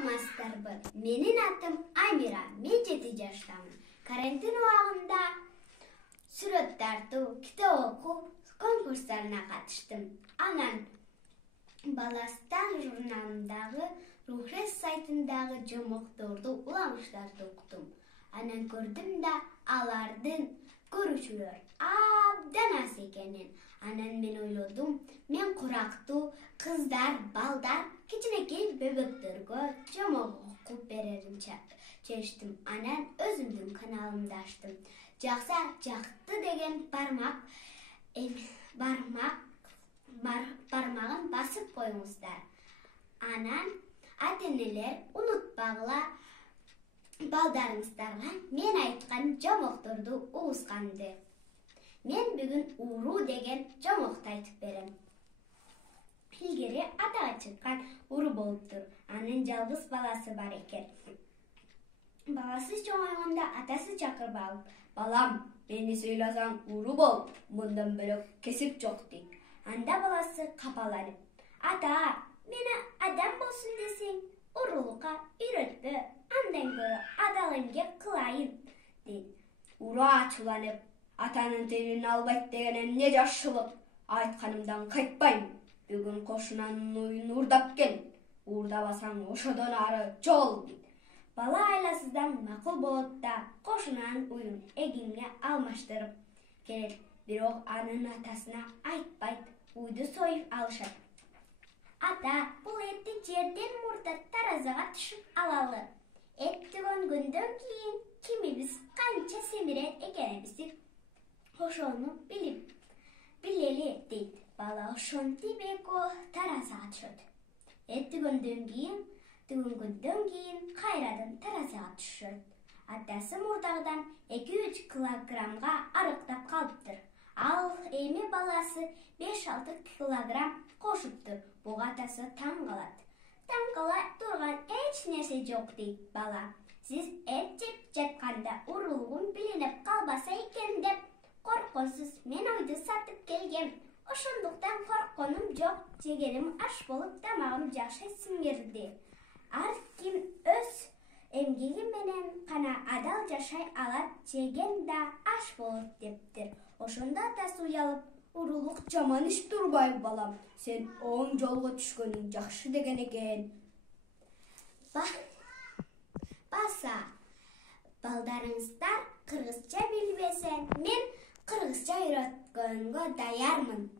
Саламатсыздарбы? Менин атым Амира, мен 7 жаштамын. Карантин убагында сүрөт тартуу, китеп окуу конкурстарына катыштым. Анан Баластан журналындагы Рухрес сайтындагы жомокторду, уламыштарды уктум. Анан көрдүм да алардын көрүүчүлөр абдан аз экенин. Анан мен ойлодум, мен курактуу кыздар, балдар, кичинекей бөбөктөргө жомок окуп берерин чечтим. Анан өзүмдүн каналымды ачтым. Жакты деген бармагын басып коюңуздар. Анан ата-энелер унутпагыла балдарыңыздарга мен айткан жомокторду угусканды. Мен бүгүн уруу деген жомокту айтып берем. Илгери атага чыккан уру болуптур. Анын жалгыз баласы бар экен. Баласы чоңойгондо атасы чакырып алып, "Балам, мени сыйласаң уру бол, мындан бөлөк кесип жок" дейт. Анда баласы капаланып, "Ата, мени адам болсун десең, урулукка үйрөтпө, андан көрө адал эмгек кылайын" дейт. Уру ачууланып, "Атанын тилин албайт деген эмне жакшылык? Айтканымдан кайтпайм. Бүгүн кошунанын уюн уурдап кел. Уурдабасаң ошодон ары жол" дейт. Бала айласыздан макул болот да кошунанын уюн эгиңе алмаштырып келет. Бирок анын атасына айтпайт, уйду союп алышат. "Ата, бул этти жерден мурда таразага түшүп алалы. Эт төгөнгөндөн кийин кимибиз канча семирет экенибизди ошону билели" дейт. Бала ошентип экөө таразага түшөт. Эт төгөнгөндөн кийин кайрадан таразага түшөт. Атасы мурдагыдан 2-3 килограммга арыктап калыптыр. Ал эми баласы 5-6 килограмм кошуптур. Буга атасы таң калат. "Таң кала турган эч нерсе жок" дейт бала. "Сиз эт жеп жатканда урулугум билинип калбаса экен деп коркосуз. Мен уйду сатып келгем. Ошондуктан коркконум жок. Жегеним аш болуп, тамагым жакшы сиңирди. Ар ким өз эмгеги менен гана адал жашай алат, жеген да аш болот" дептир. Ошондо атасы уялып, "Урулук жаман иш турбайбы балам? Сен оң жолго түшкөнүң жакшы деген экен. Баса, балдарыңыздар кыргызча билбесе, мен кыргызча үйрөткөнгө даярмын.